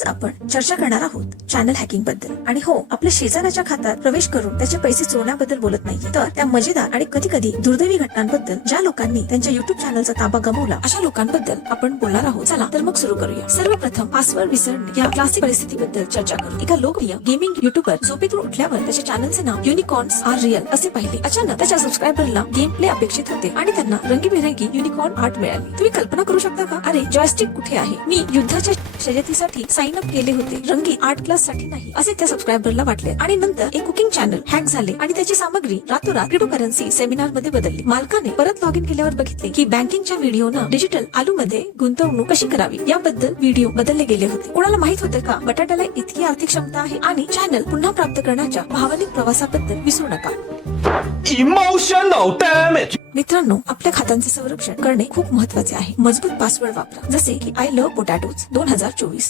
आज आपण चर्चा करणार आहोत चॅनल हॅकिंग बद्दल. आणि हो, आपल्या शेजाऱ्याच्या खात्यात प्रवेश करून त्याचे पैसे चोरण्याबद्दल बोलत नाही, तर त्या मजेदार आणि कधी कधी दुर्दैवी घटनांबद्दल, ज्या लोकांनी त्यांच्या युट्यूब चॅनलचा ताबा गमावला अशा लोकांबद्दल आपण बोलणार आहोत. चला तर मग सुरू करूया. सर्वप्रथम पासवर्ड विसरणे या क्लासिक परिस्थितीबद्दल चर्चा करू. एका लोकप्रिय गेमिंग युट्यूबर झोपेतून उठल्यावर त्याच्या चॅनलचे नाव युनिकॉर्न्स आर रिअल असे पाहिले. अचानक त्याच्या सबस्क्रायबरला गेम प्ले अपेक्षित होते आणि त्यांना रंगीबेरंगी युनिकॉर्न आर्ट मिळाली. तुम्ही कल्पना करू शकता का? अरे, जॉयस्टिक कुठे आहे? मी युद्धाच्या शर्यतीसाठी साइन अप केले होते, रंगी आर्ट क्लास साठी नाही, असे त्या सबस्क्रायबरला वाटले. आणि नंतर एक कुकिंग चॅनल हॅक झाले आणि त्याची सामग्री रातोरात क्रिप्टोकरन्सी सेमिनार मध्ये बदलली. मालकाने परत लॉग इन केल्यावर बघितले की बँकिंगच्या व्हिडिओनं डिजिटल आलू मध्ये गुंतवणूक कशी करावी याबद्दल व्हिडिओ बदलले गेले होते. कोणाला माहित होतं का बटाट्याला इतकी आर्थिक क्षमता आहे? आणि चॅनल पुन्हा प्राप्त करण्याच्या भावनिक प्रवासाबद्दल विसरू नका. Emotional damage. मित्रांनो, आपल्या खात्यांचे संरक्षण करणे खूप महत्त्वाचे आहे. मजबूत पासवर्ड वापरा, जसे की आय लव्ह पोटॅटोज 2024.